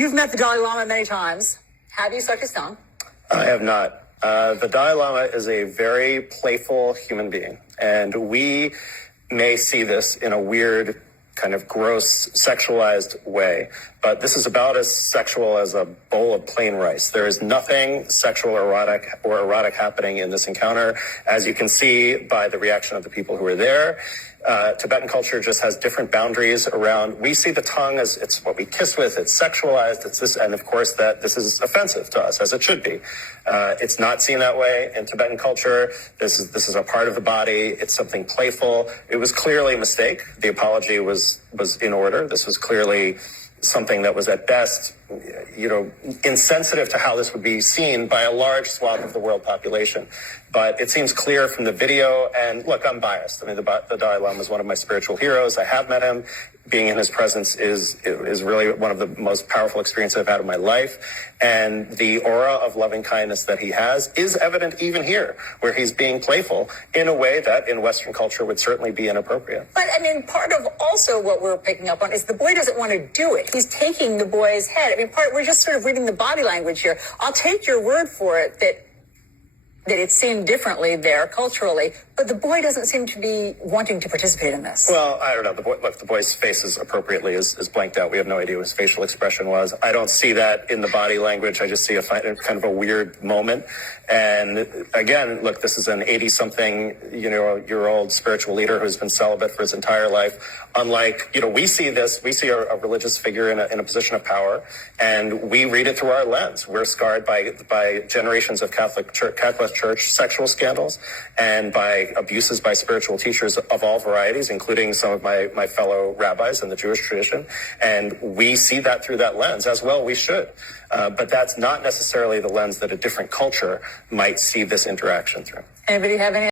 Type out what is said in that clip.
You've met the Dalai Lama many times. Have you sucked his thumb? I have not. The Dalai Lama is a very playful human being, and we may see this in a weird, kind of gross, sexualized way, but this is about as sexual as a bowl of plain rice. There is nothing sexual or erotic happening in this encounter, as you can see by the reaction of the people who are there. Tibetan culture just has different boundaries around. We see the tongue as it's what we kiss with. It's sexualized. It's this, and of course that this is offensive to us, as it should be. It's not seen that way in Tibetan culture. This is a part of the body. It's something playful. It was clearly a mistake. The apology was in order. This was clearly something that was at best, insensitive to how this would be seen by a large swath of the world population. But it seems clear from the video, and look, I'm biased. I mean, the Dalai Lama is one of my spiritual heroes. I have met him. Being in his presence is really one of the most powerful experiences I've had in my life. And the aura of loving kindness that he has is evident even here, where he's being playful in a way that in Western culture would certainly be inappropriate. But I mean, part of also what we're picking up on is the boy doesn't want to do it. He's taking the boy's head. I mean, we're just sort of reading the body language here. I'll take your word for it that it's seen differently there culturally, but the boy doesn't seem to be wanting to participate in this. Well, I don't know. The boy's face is appropriately is blanked out. We have no idea what his facial expression was. I don't see that in the body language. I just see kind of a weird moment. And again, look, this is an 80-something, year old spiritual leader who's been celibate for his entire life. Unlike, we see a religious figure in a position of power, and we read it through our lens. We're scarred by generations of Catholic Church sexual scandals and by abuses by spiritual teachers of all varieties, including some of my fellow rabbis in the Jewish tradition. And we see that through that lens, as well we should. But that's not necessarily the lens that a different culture might see this interaction through. Anybody have any